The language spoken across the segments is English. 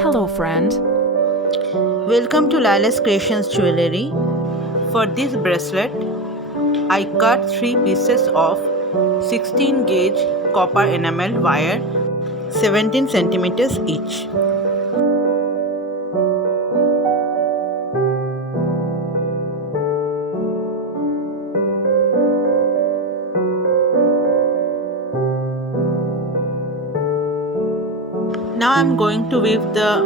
Hello, friend. Welcome to Laila's Creations Jewellery. For this bracelet, I cut 3 pieces of 16 gauge copper enamel wire 17 centimeters each. Now I am going to weave the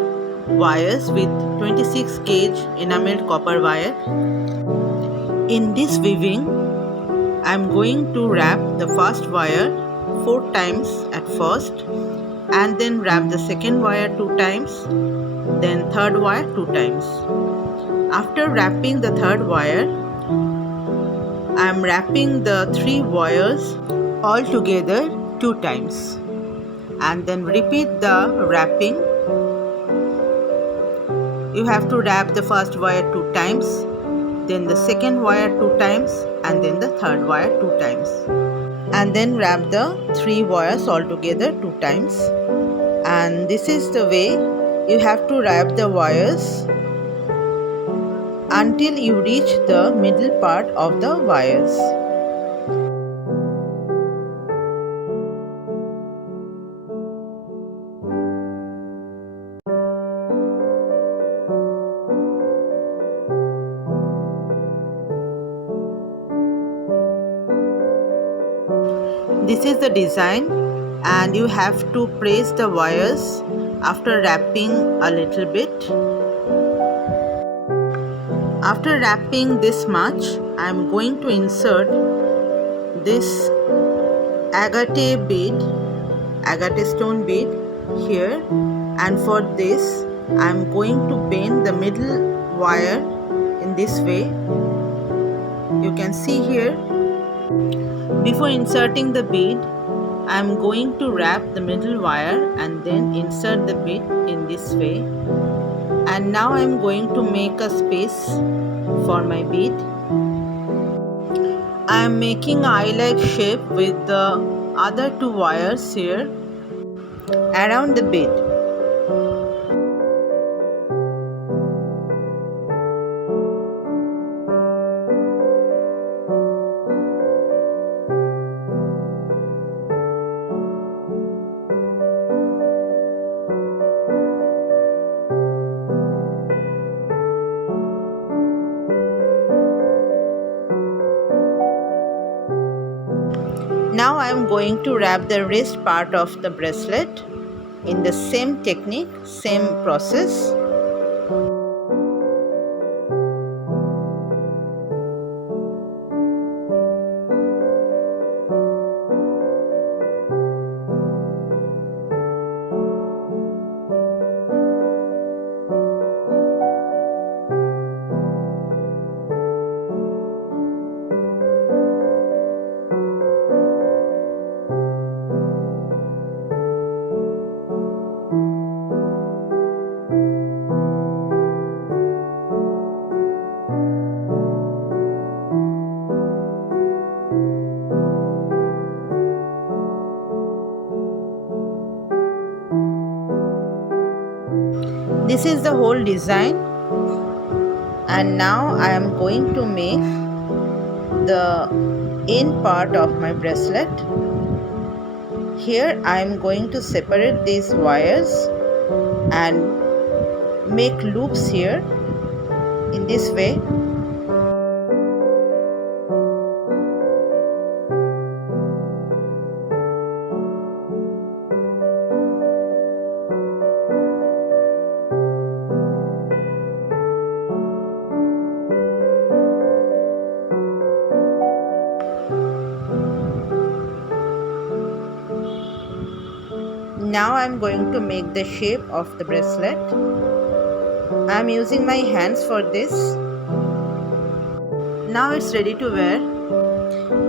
wires with 26 gauge enameled copper wire. In this weaving, I am going to wrap the first wire 4 times at first, and then wrap the second wire 2 times, then third wire 2 times. After wrapping the third wire, I am wrapping the 3 wires all together 2 times, and then repeat the wrapping. You have to wrap the first wire 2 times, then the second wire 2 times, and then the third wire 2 times, and then wrap the 3 wires all together 2 times. And this is the way you have to wrap the wires until you reach the middle part of the wires. This is the design, and you have to press the wires after wrapping a little bit. After wrapping this much, I am going to insert this agate stone bead here, and for this I am going to bend the middle wire in this way. You can see here. Before inserting the bead, I am going to wrap the middle wire and then insert the bead in this way. And now I am going to make a space for my bead. I am making an eye-like shape with the other 2 wires here around the bead. Now I am going to wrap the wrist part of the bracelet in the same technique, same process. This is the whole design, and now I am going to make the end part of my bracelet. Here I am going to separate these wires and make loops here in this way. Now I am going to make the shape of the bracelet. I am using my hands for this. Now it's ready to wear,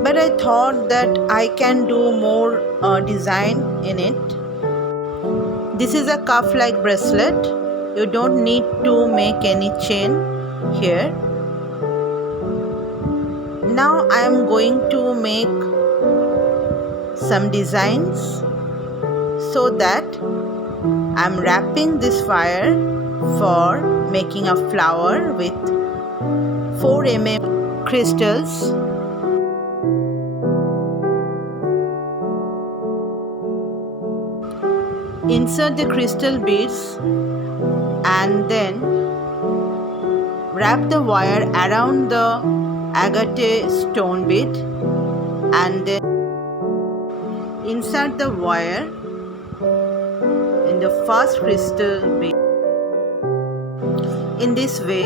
but I thought that I can do more design in it. This is a cuff-like bracelet. You don't need to make any chain here. Now I am going to make some designs so that I'm wrapping this wire for making a flower with 4 crystals. Insert the crystal beads and then wrap the wire around the agate stone bead and then insert the wire in the first crystal bead in this way.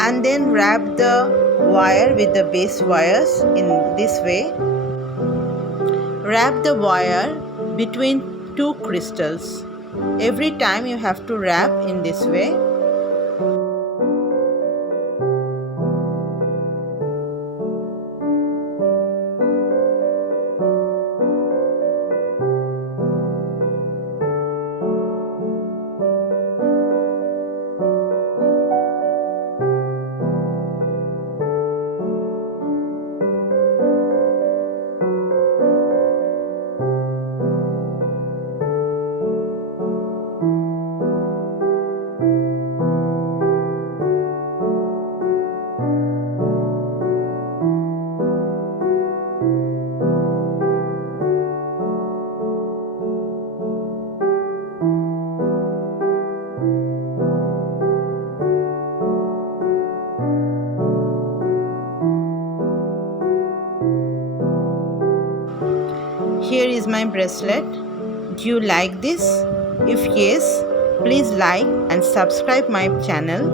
And then wrap the wire with the base wires in this way. Wrap the wire between 2 crystals. Every time you have to wrap in this way. Here is my bracelet. Do you like this? If yes, please like and subscribe my channel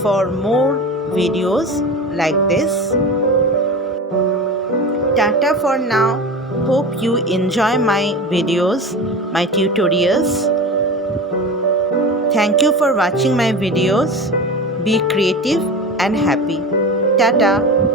for more videos like this. Tata for now. Hope you enjoy my videos, my tutorials. Thank you for watching my videos. Be creative and happy. Tata.